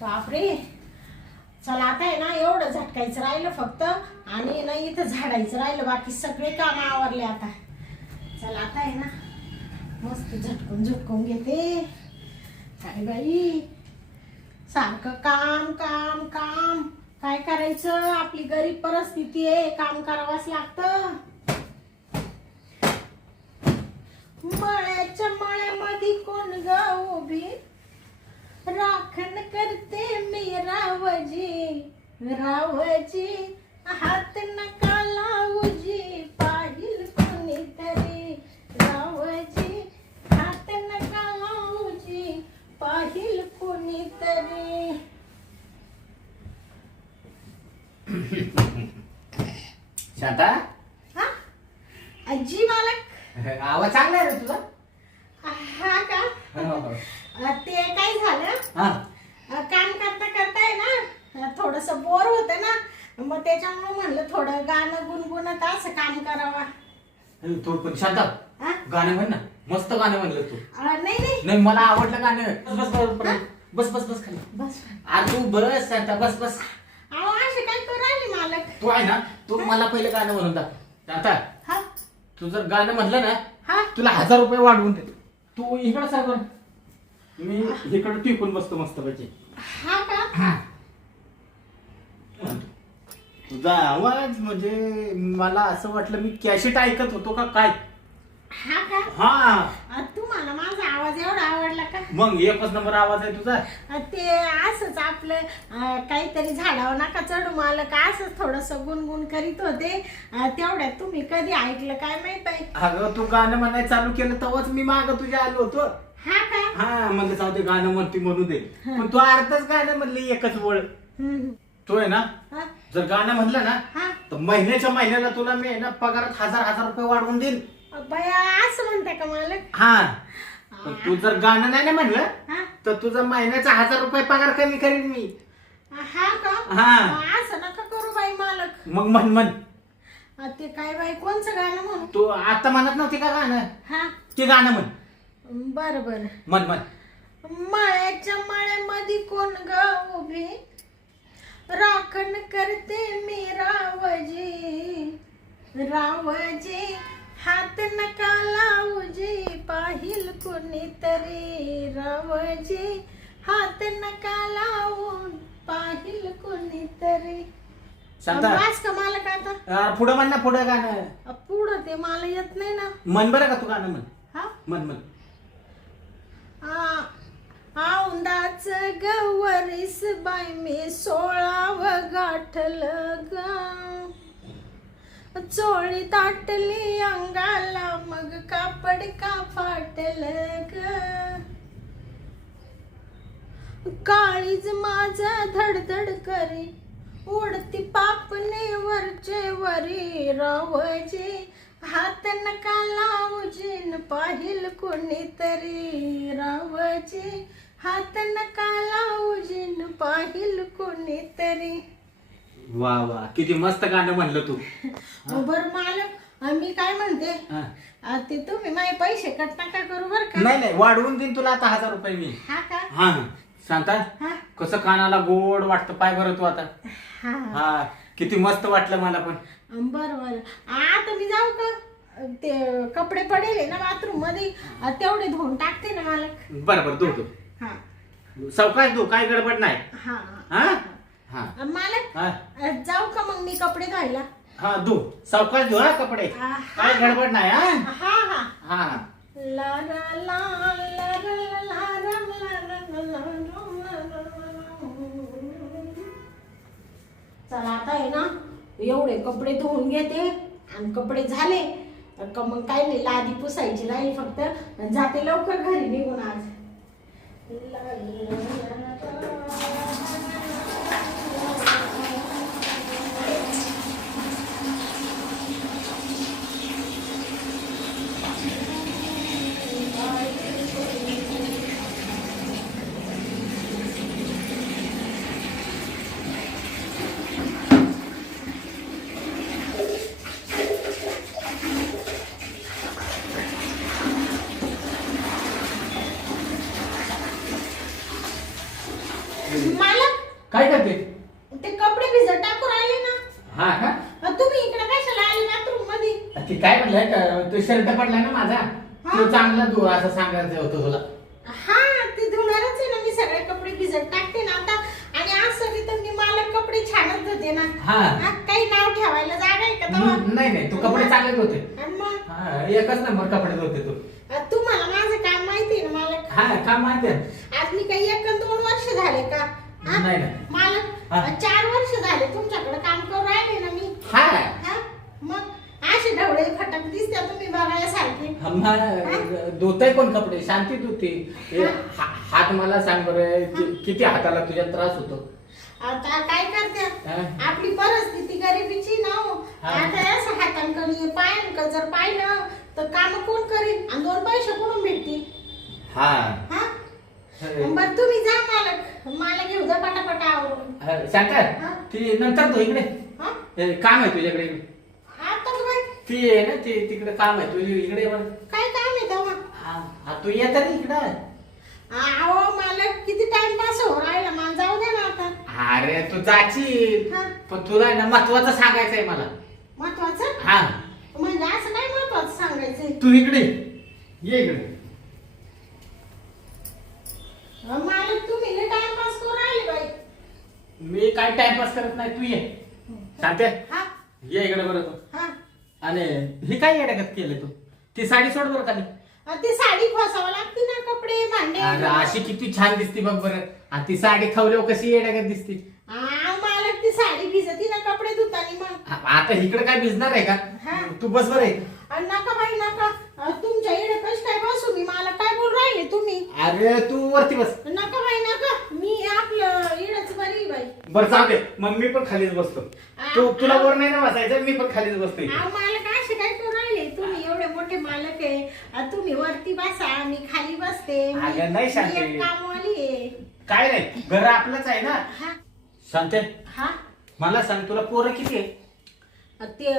बापरे. चला आता आहे ना एवढं झटकायचं राहिलं फक्त आणि ना इथं झाडायचं राहिलं, बाकी सगळे काम आवरले आता. चला आता आहे ना मस्त झटकून झटकून घेते. काय बाई सारखं काम काम काम, काय करायचं, आपली गरीब परिस्थिती आहे, काम करावंच लागतं. मळ्याच्या मळ्यामध्ये कोण ग उभी, राखण करते मी रावजी. रावजी हात नका लावूजी, पाहिल कोणीतरी. रावजी हात नका लावूजी, पाहिल कोणीतरी. शांता. हा आजी मालक. आवाज चांगला आहे रे तुझा. हा का. ते काय झालं, काम करता करता आहे ना थोडस बोर होतं ना, मग त्याच्यामुळे म्हणलं थोडं गाणं गुणगुणत असं काम करावं. तू पण शांता गाणं म्हण ना, मस्त गाणं म्हणलं तू. नाही नाही नाही मला आवडलं गाणं. बस बस बस बस बस खाली बस. अरे तू बस शांता बस बस. अहो असे काय करू राहिले मालक. तू आहे ना, तू मला पहिलं गाणं म्हणून दाखव. शांता हा तू जर गाणं म्हणलं ना हा तुला 1000 रुपये वाढवून दे. तू इकडं सागर, मी इकडं टिकून बसतो मस्त पैकी. हा का. तुझा आवाज म्हणजे मला असं वाटलं मी कॅसेट ऐकत होतो का काय. हा का. तुम्हाला माझा आवाज एवढा आवडला का. मग एकच नंबर आवाज आहे तुझा. ते असंच आपलं काहीतरी झाडावर नका चढू मालक, असंच थोडस गुणगुण करीत होते. तेवढ्यात तुम्ही कधी ऐकलं काय माहित आहे. अगं तू गाणं म्हणायला चालू केलं तेव्हाच मी माग तुझ्या आलो होतो. हा का. हा म्हणलं जाऊ दे गाणं म्हणते म्हणू दे, पण तू अर्धच गाणं म्हणली एकच वळ. तू आहे ना जर गाणं म्हणलं ना तर महिन्याच्या महिन्याला तुला मी आहे ना पगारात 1000 रुपये वाढवून देईन. बया असं म्हणते का मालक. हा पण तू जर गाणं नाही ना म्हणलं तर तुझा महिन्याचा 1000 रुपये पगार कमी करीन मी. हा का. हा असं नका करू बाई मालक. मग म्हण म्हण. ते काय बाई कोणचं गाणं म्हणू. तू आता म्हणत नव्हती का गाणं, हा ते गाणं म्हण. बर बर. म्हण म्हण. मळ्याच्या मळ्यामध्ये कोण ग उभी, राखण करते मी रावजी. रावजी हात नका लावूजी, पाहिल कोणीतरी. रावजी हात नका लावून, पाहिल कोणीतरी. शांता वाच का मालक आता. पुढं म्हण ना, पुढं गाणं. पुढं ते मला येत नाही ना. म्हण बरं का तू गाणं म्हण. हा म्हण म्हण. औंदाच गवरीस बाई मी 16व गाठलं ग. चोळी ताटली अंगाला मग कापड का फाटलं ग. काळीज माझा धडधड करी, उडती पापणे वरचे वरी. रावजी हात नका लावूजीन, पाहिल कोणीतरी. रावजी हात नका लावूजीन, पाहिल कोणीतरी. वा वा किती मस्त गाणं म्हणलं तू. बर मालक मी काय म्हणते, ते तुम्ही माझे पैसे कट नका करू बर का. नाही नाही वाढवून देईन तुला आता 1000 रुपये मी. हा का. हा शांता कसं कानाला गोड वाटतं पाय बरं तू आता. हा किती मस्त वाटलं मला पण. बर बर. आता मी जाऊ का. ते कपडे पडेल ना बाथरूम मध्ये, तेवढे धुवून टाकते ना मालक. बरं बरं दो दो सावकाश दो, काय गडबड नाही. हा हा हा मालक जाऊ का मग मी कपडे धुवायला. हा दो सावकाश दो हा कपडे, काय गडबड नाही. हा हा हा हा ला ला ला ला ला ला ला. चला आता आहे ना एवढे कपडे धुवून घेते आणि कपडे झाले का मग काय नाही, लादी पुसायची राहील फक्त. जाते लवकर घरी निघून आज. मालक काय करते? ते कपडे भिजत टाकू राहिले ना. हा का? तुम्ही इकडे कशाला आले बाथरूम मध्ये? ती काय म्हणलं तो शर्ट पडला ना माझा, तो चांगला धुवा असं सांगायचं होतं तुला. हा ते धुणारच आहे ना, मी सगळे कपडे भिजत टाकते ना आता. आणि आज सगळी तर मी मालक कपडे छानच धुते ना. हा. काही नाव ठेवायला जागा आहे का तेव्हा? नाही तू कपडे चांगले धुते. आणि मग हा, एकच नंबर कपडे धुते तू. तुम्हाला माझं काम माहिती आहे ना मालक. हा काम माहिती आहे. आज मी काही 1-2 वर्ष झाले का? हा? नाही. मालक हा. 4 वर्ष झाले तुमच्याकडे काम करून राहिले ना मी. हा हा? मग असे ढवळे फटक दिसत्या तुम्ही बघायसारखे. धुताय कोण कपडे? शांती धुते. हात मला सांग बरं, किती हाताला तुझ्या त्रास होतो? आता काय करते, हा? आपली परिस्थिती गरिबीची ना हो. हा. आता असं हातांकडे पायांकडे जर पाहिलं तर काम कोण करीन आणि 2 पैसे कोण भेटतील? हा. हा? बरं तुम्ही जा मालक, मला घेऊ जा पटापटा आवरून. शंकर, हा? ती नंतर तू इकडे हा? काम आहे तुझ्याकडे. आता काय ती आहे ना, ती तिकडे काम आहे तुझी, इकडे ये बरं. काय काम आहे तेव्हा? तू येत ना इकडं. अहो मालक किती टाइमपास हो राहिला, मला जाऊ दे ना आता. अरे तू जाशील, हा. पण तुला आहे ना महत्वाचं सांगायचंय मला. महत्वाचं हा, म्हणजे असं काय महत्वाचं सांगायचंय? तू इकडे ये इकडे. मालक तुम्ही लय टाइमपास करून राहिले बाई. मी काय टाइमपास करत नाही, तू ये. सांगते हा ये इकडे बरं तू. हा. आणि ही काय येड्यागत केलं तू? ती साडी सोड बरं खाली. ती साडी खोसावं लागते ना, कपडे भांडे. अरे अशी किती छान दिसती बघ बरं. आणि ती साडी खवल्यावर कशी येड्यागत दिसती. मालक ती साडी भिजती ना कपडे धुतानी मग. आता इकडे काय भिजणार आहे हा. का? तू बस बरं आहे. नका बाई नका. तुमच्या इकडे कशी काय बसू मी? मला काय बोल राहिले तुम्ही? अरे तू वरती बस. नका बाई नका, मी आपलं इडच बरी बाई. बरं जाऊ दे, मग मी पण खालीच बसतो. तुला वर नाही ना बसायचं, मी पण खालीच बसतोय. मालक असे काय करू राहिले तुम्ही? एवढे मोठे मालक आहे, तुम्ही वरती बसा, मी खाली बसते. अगं नाही शांती. मी एक कामवाली आहे. काय नाही, घर आपलंच आहे ना. हा शांते, हा. मला सांग तुला पोरं किती आहे? ते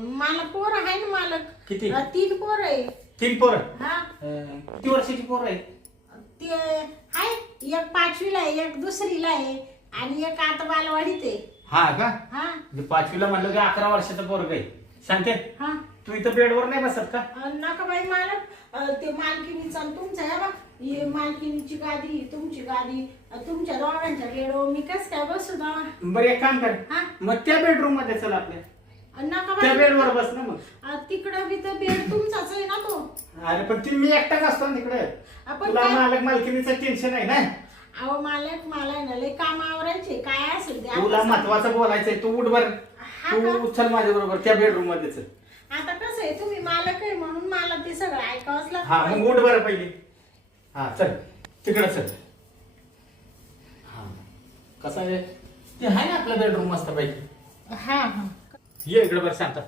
मला पोर आहे ना मालक. किती? 3 पोर आहे. 3 पोरं. हा किती वर्षाची पोरं आहे? ते आहे, एक 5वीला आहे, एक 2रीला आहे आणि एक आता बालवाडीत आहे. हा का? हा 5वीला म्हणलं की 11 वर्षाचं पोरग आहे. सांगते, हा. तू इथं बेडवर नाही बसत का? नका बाई मालक, ते मालकिनीचा आणि तुमचा आहे बा, ही मालकिनीची गादी, तुमची गादी, तुमच्या दोघांच्या बेडवर मी कस काय बसू ना? बरं एक काम कर, हा मग त्या बेडरूम मध्ये चल आपल्या. नका त्या बाई, बेडवर बस ना मग. तिकडं बी तर बेड तुमचाच आहे ना तो. अरे पण ती मी एकटाच असतो ना तिकडे. आपण तुला काय- मालक मालकिनीचं टेन्शन आहे ना. अहो मालक, मला ना लय काम आवरायचे, काय असेल ते तुला आता महत्वाचं बोलायचंय, तू उठ बर. हा का? तू चल माझ्या बरोबर त्या बेडरूम मध्ये चल. आता कसं आहे, तुम्ही मालक आहे म्हणून मला ते सगळं ऐकावंच हा लागतं. मग उठ बरं पहिली. हा चल तिकडं चल. हा कसं आहे ते आहे ना आपलं बेडरूम मस्त पैकी. हा हा ये इकडे बरं शांत.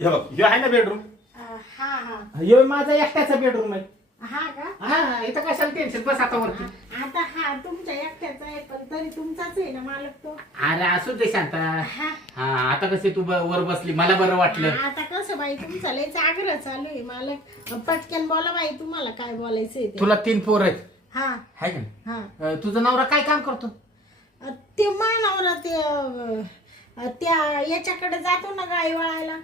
हे बघ, हे आहे ना बेडरूम. हा हा हे माझा एकट्याचा बेडरूम आहे. हा का? हा इथं कशाला टेन्शन, बस आता वरती. आता हा तुमच्या एकट्याचा आहे, पण तरी तुमचाच आहे ना मालक तो. अरे असू दे शांता. हा हा आता कशी तू वर बसली, मला बरं वाटलं. आता कसं बाई, तुमचा लयच आग्रह चालू आहे मालक. पटकन बोला बाई, तुम्हाला काय बोलायचंय ते. तुला 3 पोर आहेत हा है का? हा. तुझा नवरा काय काम करतो? ते मानवरा ते त्या याच्याकडे जातो ना गाई वळायला.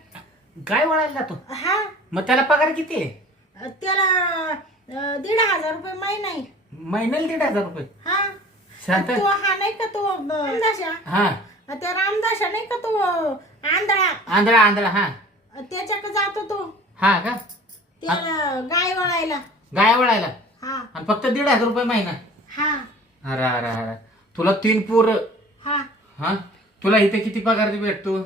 काय वळायला जातो? हा मग त्याला पगार किती आहे? त्याला 1,500 रुपये महिना आहे. महिन्याला 1,500 रुपये. हा शांत. तो हा नाही का तो रामदासा, हा त्या रामदासा नाही का तो आंधळा, आंधळा आंधळा. हा त्याच्याकडे जातो तो. हा का? त्याला गाय वळायला. गाय वळायला. हा आणि फक्त 1,500 रुपये महिना. हा अरे अरे अरे, तुला 3 पोर. हा. हा तुला इथे किती पगार भेटतो?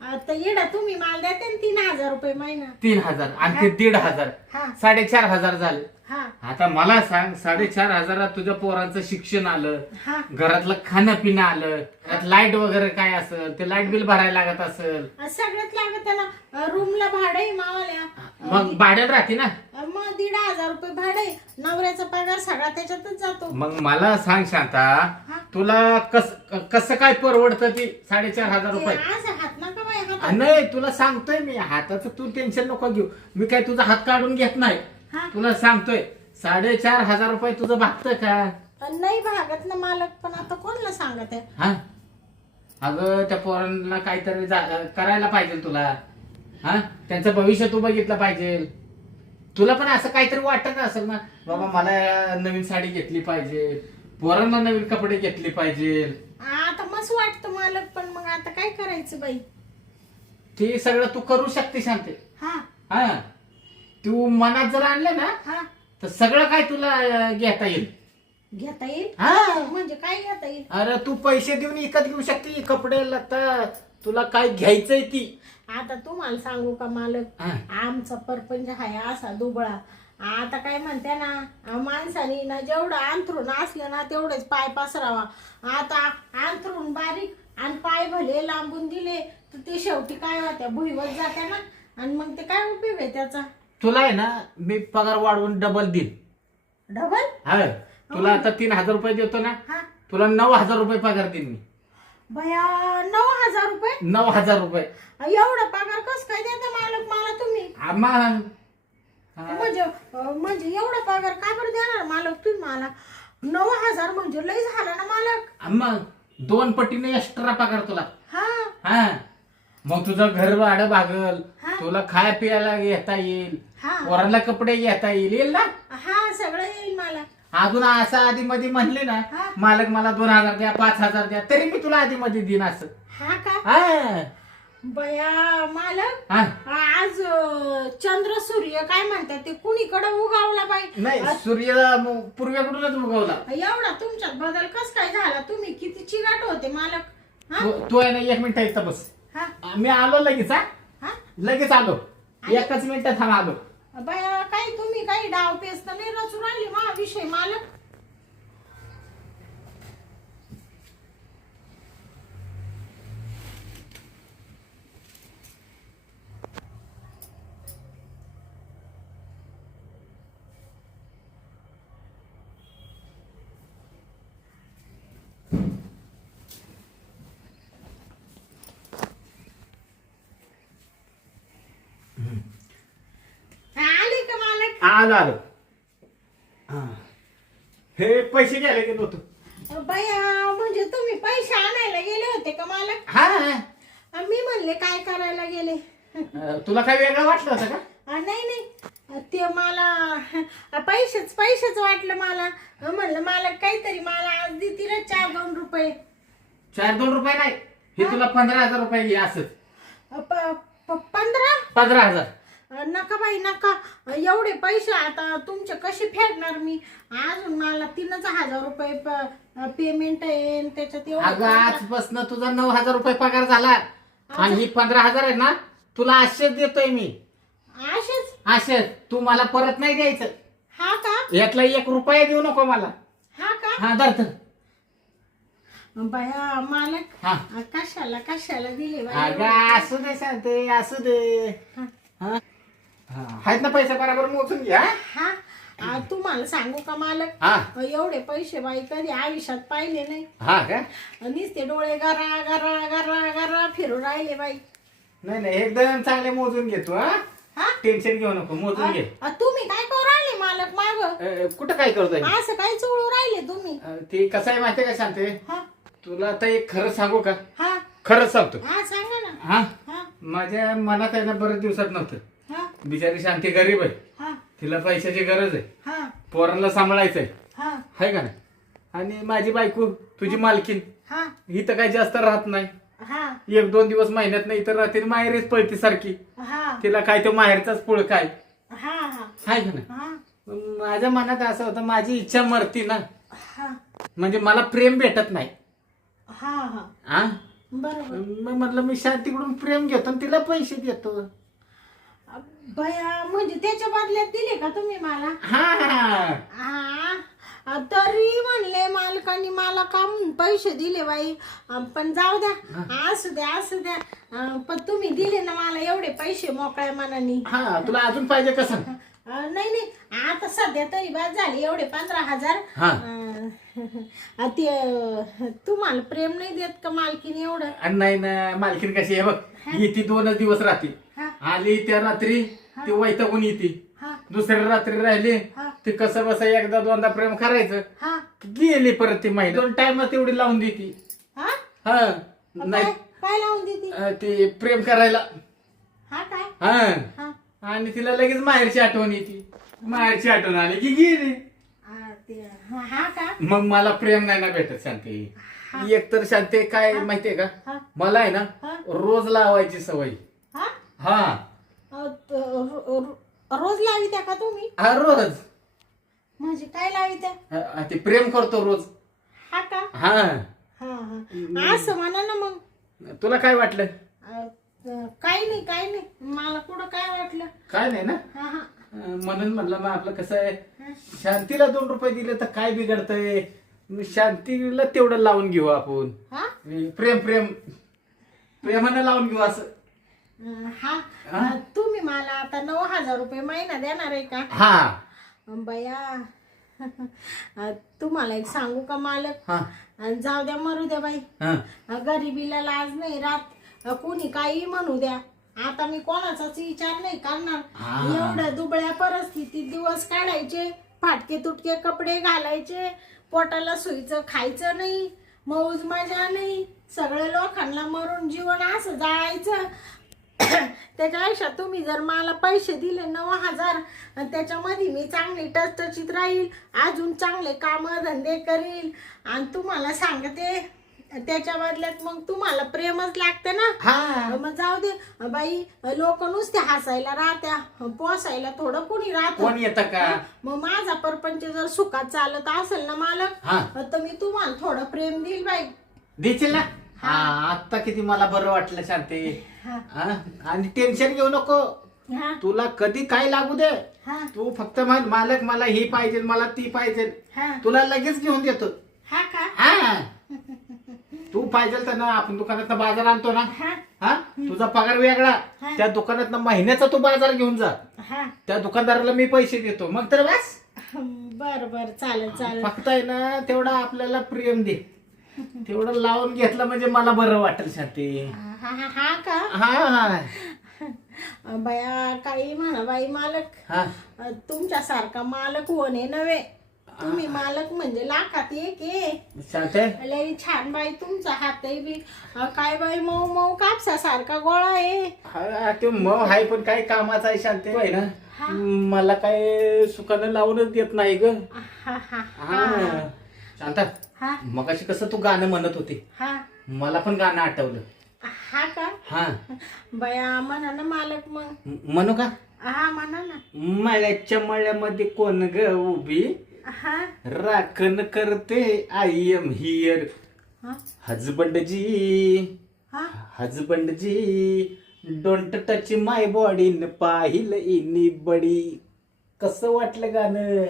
आता येडा तुम्ही माल देते ना 3,000 रुपये महिना. 3,000 आणि ते 1,500, हा 4,500 झाले. हा आता मला सांग, 4,500 तुझ्या पोरांचं शिक्षण आलं, हा. घरातलं खाणं पिणं आलं, त्यात लाईट वगैरे काय असेल ते लाईट बिल भरायला लागत असेल, सगळ्यात लागत त्याला. रूमला भाडे मावाल्या. मग भाड्यात राहते ना. मग 1,500 रुपये भाडे, नवऱ्याचा पगार सगळा त्याच्यातच जातो. मग मला सांग शांता, हा. तुला कसं काय परवडतं ती 4,500 रुपये? असं हात नका बाई हात. नाही तुला सांगतोय मी, हाताचं तू टेन्शन नको घेऊ. मी काय तुझा हात काढून घेत नाही. हा. तुला सांगतोय 4,500 रुपये तुझं भागतं का? नाही भागत ना मालक, पण आता कोणाला सांगत आहे? हा अगं त्या पोरांना काहीतरी करायला पाहिजे तुला. हा त्यांचं भविष्य तू बघितलं पाहिजे. तुला पण असं काहीतरी वाटत असेल ना, बाबा मला नवीन साडी घेतली पाहिजे, पोरांना नवीन कपडे घेतले पाहिजे. आता मस्त वाटतं मालक, पण मग आता काय करायचं बाई? ते सगळं तू करू शकते शांते. हा हा तू मनात जर आणलं ना हा तर सगळं काय तुला घेता येईल. घेता येईल? हा. म्हणजे काय घेता येईल? अरे तू पैसे देऊन विकत घेऊ शकते कपडे लत्ता, तुला काय घ्यायचंय ती. आता तुम्हाला सांगू का मालक, हा. आमचा परपंच आहे असा दुबळा. आता काय म्हणते ना, माणसाने ना जेवढं अंथरून असलं ना तेवढेच पाय पसरावा. आता अंथरून बारीक आणि पाय भले लांबून दिले तर ते शेवटी काय होत्या, भुईवत जाते ना, आणि मग ते काय उपयोग आहे त्याचा? तुला आहे ना मी पगार वाढवून डबल देईन. डबल? हा तुला आता 3,000 रुपये देतो ना, हा तुला 9,000 रुपये पगार देईन मी. भया 9,000 रुपये? 9,000 रुपये. एवढा पगार कस काय देता मालक मला तुम्ही? आम्हा हा. म्हणजे एवढा पगार का बरं देणार मालक तुम्ही मला? 9,000 म्हणजे लय झाला ना मालक. आम्हा 2 पटीने एक्स्ट्रा पगार तुला. हा हा मग तुझं घर भाडं भागल, हा. तुला खाय प्यायला घेता येईल, हा पोरांना कपडे घेता येईल ना. हा सगळं येईल मला. अजून असं आधी मध्ये म्हणले ना, हा. मालक मला 2,000 द्या, 5,000 द्या, तरी मी तुला आधी मध्ये देईन असं. हा का? हा बया मालक, हा. आज चंद्र सूर्य काय म्हणतात ते कुणीकडे उगावला बाई? नाही सूर्य पूर्वेकडूनच उगवला. एवढा तुमच्यात बदल कस काय झाला? तुम्ही किती चिकाट होते मालक. हा तू आहे ना 1 मिनिट इथं बस. हा मी आलो लगेच. हा हा लगेच आलो, 1च मिनिटात थांब आलो. बया काही तुम्ही काही डाव पेच तर नाही रचून राहिली मा विषय मालक. आले का मालक? आलो आलो. हा. हे पैसे घ्यायला गेलो होतो. बया म्हणजे तुम्ही पैसे आणायला गेले होते का मालक? हा मी म्हणले काय करायला गेले. तुला काय वेगळं वाटलं होतं का? नाही नाही, ते मला पैसेच वाटलं मला. म्हणलं मालक काहीतरी मला आज देतील 4-2 रुपये. 4-2 रुपये नाही, हे तुला 15,000 रुपये घे असंच. 15,000. नका बाई नका, एवढे पैसे आता तुमचे कसे फेडणार मी? अजून मला 3,000 रुपये पेमेंट आहे त्याच्यात. अगं आजपासून तुझा 9,000 रुपये पगार झाला आणि ही 15,000 आहे ना, तुला असेच देतोय मी. असेच तू मला परत नाही द्यायचं. हा का? यातला 1 रुपया देऊ नको मला. हा का? हा धर. बया मालक, हा कशाला दिले बाई? अगं असू दे सांगते, असू दे. हा आहेत ना पैसे बरोबर मोजून घ्या. हा तुम्हाला सांगू का मालक, हा एवढे पैसे बाई कधी आयुष्यात पाहिले नाही. हा का? नुसते डोळे गरा गरा गरा गरा फिरू राहिले बाई. नाही एकदम चांगले मोजून घे तू. हा टेन्शन घेऊ नको, मोजून घे. तुम्ही काय करू राहिले मालक माग? कुठं काय करतोय? असं काय चोळू राहिले तुम्ही? ते कसं आहे माहितीये का सांगते हा तुला आता एक खरं सांगू का? हा खरंच सांगतो. हा सांगा ना. हा हा माझ्या मनात आहे ना बरेच दिवसात नव्हतं. हा बिचारी शांती गरीब आहे, हा तिला पैशाची गरज आहे, हा पोरांना सांभाळायचंय, हा हाय का नाही? आणि माझी बायको तुझी मालकीन हा ही तर काही जास्त राहत नाही. हा 1-2 दिवस महिन्यात नाही तर रात्री माहेरीच पळती सारखी. हा तिला काय तो माहेरचाच पुळ काय, हा हा हाय का नाही? हा माझ्या मनात असं होतं माझी इच्छा मरती ना, हा म्हणजे मला प्रेम भेटत नाही. हा हा हा बरोबर. मग म्हटलं मी शांतीकडून प्रेम घेतो आणि तिला पैसे देतो. बया म्हणजे त्याच्या बदल्यात दिले का तुम्ही मला? हा तरी म्हणले मालकांनी मला का म्हणून पैसे दिले बाई. पण जाऊ द्या, असू द्या. पण तुम्ही दिले ना मला एवढे पैसे मोकळ्या मनाने. हा तुला अजून पाहिजे कसं? नाही आता सध्या तरी बाद झाली एवढे 15,000. ते तुम्हाला प्रेम नाही देत का मालकीने एवढं? आणि नाही ना, मालकीन कशी आहे बघ, येते 2च दिवस राहते. आली त्या रात्री ती वैतागून येते, दुसऱ्या रात्री राहिली ते कसं बस 1-2दा प्रेम करायचं, गेली परत ती महिना 2 टाइम तेवढी लावून देती. हा हा काय नाही काय लावून देते? ते प्रेम करायला. हा काय हा हा आणि तिला लगेच माहेरची आठवण येते. माहेरची आठवण आली की गेली. हा का मग मला प्रेम नाही ना भेटत शांती. एक तर शांती काय माहितीये का, हा मला आहे ना हा रोज लावायची सवय. हा हा रोज लावित्या का तुम्ही? हा रोज. म्हणजे काय लावित्या? ते प्रेम करतो रोज. हा का हा हा हा असं म्हणा ना मग. तुला काय वाटलं? काही नाही काही नाही, मला कुठं काय वाटलं. काय नाही ना. हा हा म्हणून म्हणलं मग आपलं कसं आहे, शांतीला 2 रुपये दिले तर काय बिघडतंय. शांतीला तेवढं लावून घेऊ आपण. हा प्रेम प्रेम प्रेमानं लावून घेऊ असं. हा तुम्ही मला आता 9,000 रुपये महिना देणार आहे का? हा बया तुम्हाला एक सांगू का मालक, हा जाऊ द्या मरू द्या बाई. हा गरिबीला लाज नाही राहत, कोणी काही म्हणू द्या. आता मी कोणाचाच विचार नाही करणार. एवढ्या दुबळ्या परिस्थितीत दिवस काढायचे, फाटके तुटके कपडे घालायचे, पोटाला सुईचं खायचं नाही, मौज मजा नाही, सगळ्या लोकांना मरून जीवन असं जायचं. त्याच्यापेक्षा तुम्ही जर मला पैसे दिले 9,000 आणि त्याच्यामध्ये मी चांगली टचटचीत राहील, अजून चांगले कामं धंदे करील आणि तुम्हाला सांगते त्याच्या बदल्यात मग तुम्हाला प्रेमच लागते ना. मग जाऊ दे बाई, लोक नुसते हसायला राहत्या, पोसायला थोडं कोणी राहत. कोण येतं का? मग माझा परपंच जर सुखात चालत असेल ना मालक, तर मी तुम्हाला थोडं प्रेम देईल बाई. देशील ना. आता किती मला बरं वाटलं शांती. आणि टेन्शन घेऊ नको. तुला कधी काय लागू दे, तू फक्त म्हण मालक मला ही पाहिजे, मला ती पाहिजे, तुला लगेच घेऊन देतो. हा का तू पाहिजे तर ना, आपण दुकानात बाजार आणतो ना. तुझा पगार वेगळा, त्या दुकानात महिन्याचा तू बाजार घेऊन जा. त्या दुकानदाराला मी पैसे देतो, मग तर बस. बर बर चालेल चालेल. फक्त आहे ना तेवढा आपल्याला प्रेम दे, तेवढं लावून घेतलं म्हणजे मला बरं वाटेल शांती. हा का हा बया काही म्हणा बाई मालक, तुमच्यासारखा मालक होणे नव्हे. तुम्ही मालक म्हणजे लाखात एक आहे. लई छान बाई तुमचा हातही बी काय बाई मऊ मऊ कापसासारखा गोळा आहे. ते मऊ आहे पण काय कामाचा आहे शांती आहे ना. मला काय सुखानं लावूनच देत नाही ग. शांता मगाशी कसं तू गाणं म्हणत होती, मला पण गाणं आठवलं. हा का बया म्हणा ना मालक. मग म्हणू का? हा म्हणा ना. मळ्याच्या मळ्यामध्ये कोण ग उभी, राखण करते आय एम हिअर. हजबंडजी हजबंडजी डोंट टच माय बॉडी न पाहिलं इनी बडी. कसं वाटलं गाणं?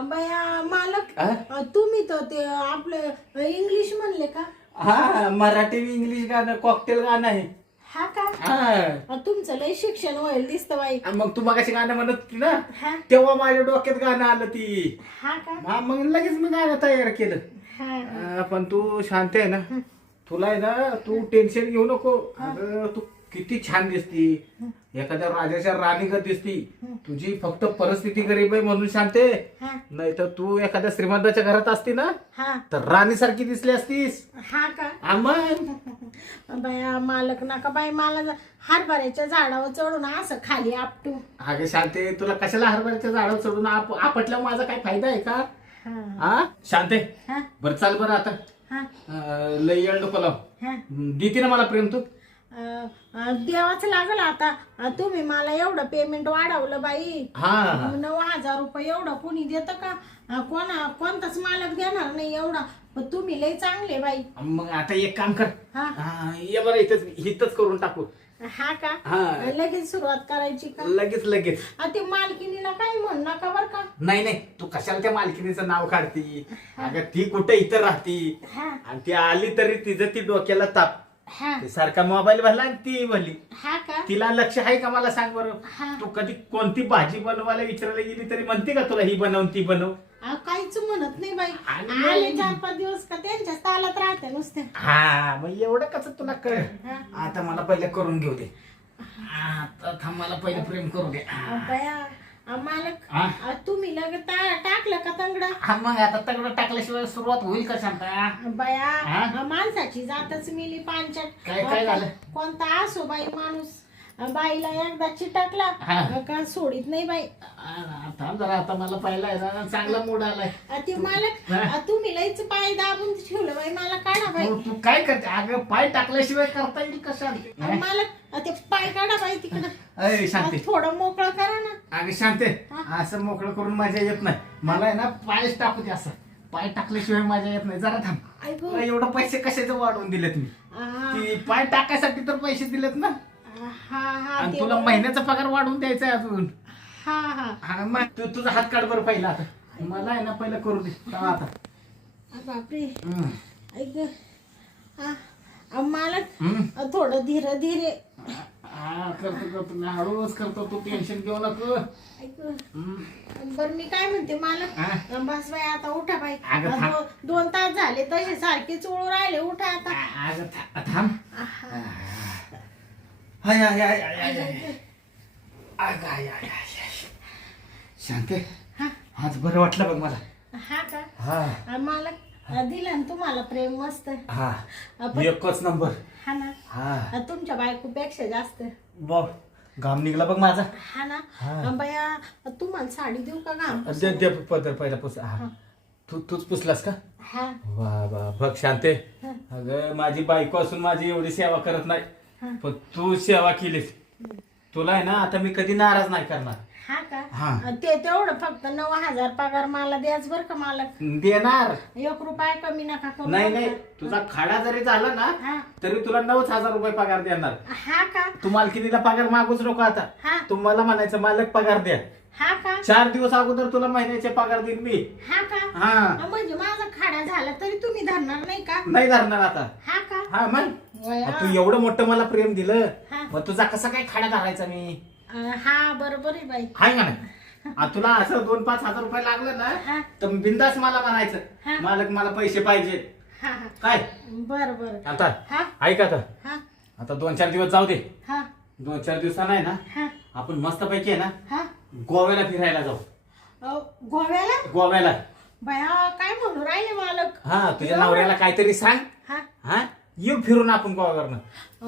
बया मालक तुम्ही तर ते आपलं इंग्लिश म्हणले का? मराठी इंग्लिश गाणं कॉकटेल गाणं आहे. हा का तुमचं लय शिक्षण होईल दिसतं बाई. मग तू मगाशी गाणं म्हणत होती ना, तेव्हा माझ्या डोक्यात गाणं आलं ती. मग लगेच मी गाणं तयार केलं. पण तू शांत आहे ना, तुला आहे ना, तू टेन्शन घेऊ नको. तू किती छान दिसती, एखाद्या राजाच्या राणीगत दिसती. तुझी फक्त परिस्थिती गरीब आहे म्हणून शांते, नाही तर तू एखाद्या श्रीमंताच्या घरात असती ना तर राणीसारखी दिसली असतीस. हा का बाया मालक नका बाई, मला हरभऱ्याच्या झाडावर चढून असं खाली आपटू. अगे शांते, तुला कशाला हरभऱ्याच्या झाडावर चढून आपटल्या माझा काय फायदा आहे का? शांते बर चाल बरं आता लय येळ नको लाव. देते ना मला प्रेम तू? द्यावाच लागल आता. तुम्ही मला एवढं पेमेंट वाढवलं बाई. 9,000 रुपये एवढं कोणी देतं का? कोणताच मालक देणार नाही एवढा. पण तुम्ही लय चांगले बाई. मग आता एक काम कर, ये बरं इथंच करून टाकू. हा का लगेच सुरुवात करायची का? लगेच ते मालकिनीला काही म्हणू नका बर का? नाही तू कशाला त्या मालकिनीचं नाव काढती? अगं ती कुठे इथं राहती, आणि ती आली तरी तिचं ती डोक्याला ताप. सारखा मोबाईल भरला आणि ती भरली. तिला लक्ष आहे का मला सांग बरं? तू कधी कोणती भाजी बनवायला विचारायला गेली तरी म्हणते का तुला ही बनव ती बनव? काहीच म्हणत नाही बाई. आले 4-5 दिवस का त्यांच्या तालात राहते नुसते. मग एवढं कसं तुला कळ. आता मला पहिले करून घेऊ दे. आता मला पहिले प्रेम करू दे. मालक तुम्ही लगेच टाक टाकलं का तंगडं? हा मग आता तगडं टाकल्याशिवाय सुरुवात होईल का शांता? बाया माणसाची जातच मिली पांचट. काय झालं? कोणता असो बाई माणूस बाईला एकदा चिटकला हा. का सोडित नाही बाई. थांब जरा, आता मला पहिला आहे ना चांगला मूड आलाय. ते मालक तुम्ही लईच पाय दाबून ठेवलं बाई, मला काढा बाई. तू काय करते अगं? पाय टाकल्याशिवाय करता येईल कशा? मालक ते पाय काढा बाई तिकडं. अरे शांती, थोडं मोकळं करा ना. अगं शांते, असं मोकळं करून मजा येत नाही मला. आहे ना पायच टाकू दे. असं पाय टाकल्याशिवाय मजा येत नाही. जरा थांब. ऐकू एवढं पैसे कशाचे वाढवून दिलेत मी? की पाय टाकायसाठी तर पैसे दिलेत ना. हा हा आणि तुला महिन्याचा पगार वाढवून द्यायचा आहे अजून. हा हा हा मग तू तुझा हात काढ बरं पहिला. आता मला आहे ना पहिलं करू दे. आता बापरे. हम्म. ऐक मालक हम्म. थोडं धीरे धीरे. हा करतो मी हळूच करतो. तू टेन्शन घेऊ नको. ऐक हम्म. बर मी काय म्हणते मालक, हा? बस बाई आता उठा बाई. अगं थांब. 2 तास झाले तसे सारखे चोळू राहिले. उठा आता. अगं थांब. हाय हाय हाय हाय हाय अगं हाय हाय हाय. शांते, हा आज बरं वाटलं बघ मला. हा का हा मालक दिलं ना तुम्हाला प्रेम मस्त. हा पण- एकच नंबर. हा ना. हा तुमच्या बायकोपेक्षा जास्त. बघ घाम निघला बघ माझा. हा ना. हा. बाया तुम्हाला साडी देऊ का घाम? दे पदर पहिला पुस. हा तूच पुसलास का? हा वा वा बघ शांते, हा. अगं माझी बायको असून माझी एवढी सेवा करत नाही, हा. पण तू सेवा केलीस. तुला आहे ना आता मी कधी नाराज नाही करणार. हा हा. का ते तेवढं फक्त 9,000 पगार मला द्याच बर का मालक. देणार 1 रुपया कमी नका करू. नाही नाही, तुझा खाडा जरी झाला ना हा तरी तुला 9,000 रुपये पगार देणार. हा का तू मालकिनीला पगार मागूच नको आता. हा तुम्हाला म्हणायचं मालक पगार द्या. हा का 4 दिवस अगोदर तुला महिन्याचे पगार देईन मी. हा का हा म्हणजे माझा खाडा झाला तरी तुम्ही धरणार नाही का? नाही धरणार आता. हा का हा मग वया. तू एवढं मोठं मला प्रेम दिलं, हा. मग तुझा कसा काय खाडा धरायचा मी? हा बरोबर आहे बाई. हाय का नाही? तुला असं 2-5 हजार रुपये लागलं हा. ना तर बिंदास मला हा. म्हणायचं मालक मला पैसे पाहिजेत. हा हा काय बर बर. आता हा ऐक आता हा आता 2-4 दिवस जाऊ दे. हा 2-4 दिवसांना आहे ना हा आपण मस्त पैकी आहे ना हा गोव्याला फिरायला जाऊ. गोव्याला? गोव्याला. बाया काय म्हणू राहिले मालक? हा तुझ्या नवऱ्याला काहीतरी सांग. हा हा येऊ फिरून आपण गोव्यावरनं.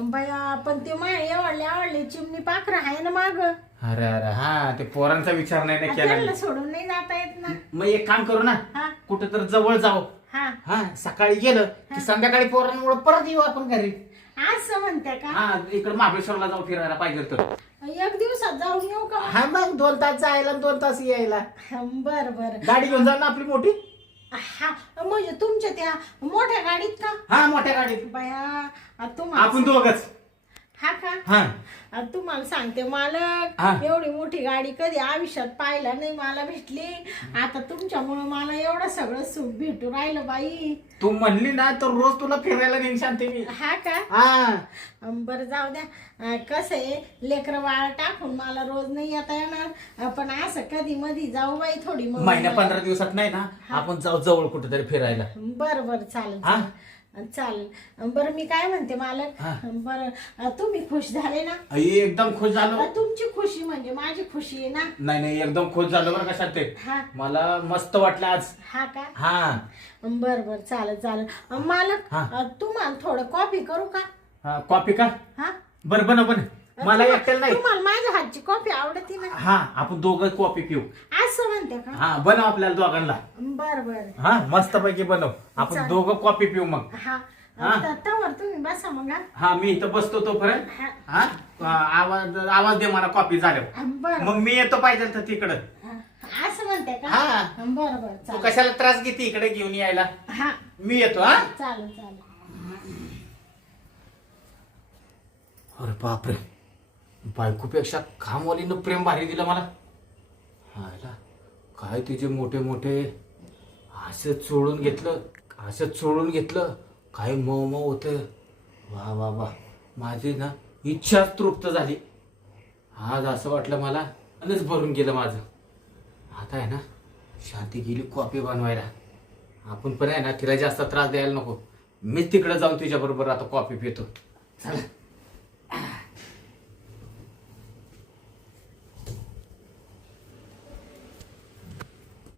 बाया पण ते माय आवडले चिमणी पाखरं आहे ना माग. अरे अरे हा ते पोरांचा विचार नाही ना त्यांना केला. सोडून नाही जाता येत ना. मग एक काम करू ना, हा कुठं तर जवळ जाऊ. हा हा सकाळी गेलं की संध्याकाळी पोरांमुळे परत येऊ आपण घरी. असं म्हणते का? हा इकडे महाबळेश्वरला जाऊ फिरायला पाहिजे तर. 1 दिवसात जाऊन येऊ का? हा मग 2 तास जायला 2 तास यायला. बर बर. गाडी घेऊन जाऊ ना आपली मोठी. हा म्हणजे तुमच्या त्या मोठ्या गाडीत का? हा मोठ्या गाडीत बाया आपण तुम्हाला दोघच. हा का हा तुम्हाला सांगते मालक, हा. एवढी मोठी गाडी कधी आयुष्यात पाहिला नाही मला भेटली. आता तुमच्यामुळे मला एवढं सगळं सुख भेटू राहिलं बाई. तू म्हणली ना तर रोज तुला फिरायला नेईन शांती मी. हा का हा बरं जाऊ द्या. कसं आहे लेकरं बाळ टाकून मला रोज नाही येता येणार, पण असं कधी मधी जाऊ बाई थोडी मग. महिन्या 15 दिवसात नाही ना आपण जाऊ जवळ कुठेतरी फिरायला. बर बर चालेल हा? चालेल. बरं मी काय म्हणते मालक, हा. बरं तुम्ही खुश झाले ना? एकदम खुश झालो. तुमची खुशी म्हणजे माझी खुशी आहे ना. नाही नाही एकदम खुश झालो बरं का शांती. हा मला मस्त वाटलं आज. हा का हा बर बर चालेल चालेल. मालक हा. तुम्हाला थोडं कॉफी करू का? हा कॉफी का? हा बरं बन मला एकट्याला नाही. तुम्हाला माझ्या हातची कॉफी आवडते ना? हा आपण दोघं कॉफी पिऊ. असं म्हणते का? हा बनव आपल्याला दोघांना. बर बर. हा मस्त पैकी बनव. आपण चालेल. दोघं कॉफी पिऊ मग. हा हा. तवर तुम्ही बसा मग. हा मी इथं बसतो तोपर्यंत. हा. हा आवाज दे मला कॉफी झाल्यावर. बर मग मी येतो पाहिजे तर तिकडं. असं म्हणते का? हा. बर बर तू चालेल. कशाला त्रास घेते इकडे घेऊन यायला. हा मी येतो. हा चालेल चालेल. अरे बापरे, बायकोपेक्षा कामवालीनं प्रेम भारी दिलं मला. हायला काय तिचे मोठे मोठे असंच सोडून घेतलं काय मऊ होतं. वा वा वा माझी ना इच्छाच तृप्त झाली. आज असं वाटलं मला अनच भरून गेलं माझं. आता आहे ना शांती गेली कॉफी बनवायला. आपण पण आहे ना तिला जास्त त्रास द्यायला नको. मीच तिकडे जाऊन तिच्याबरोबर आता कॉफी पितो. चला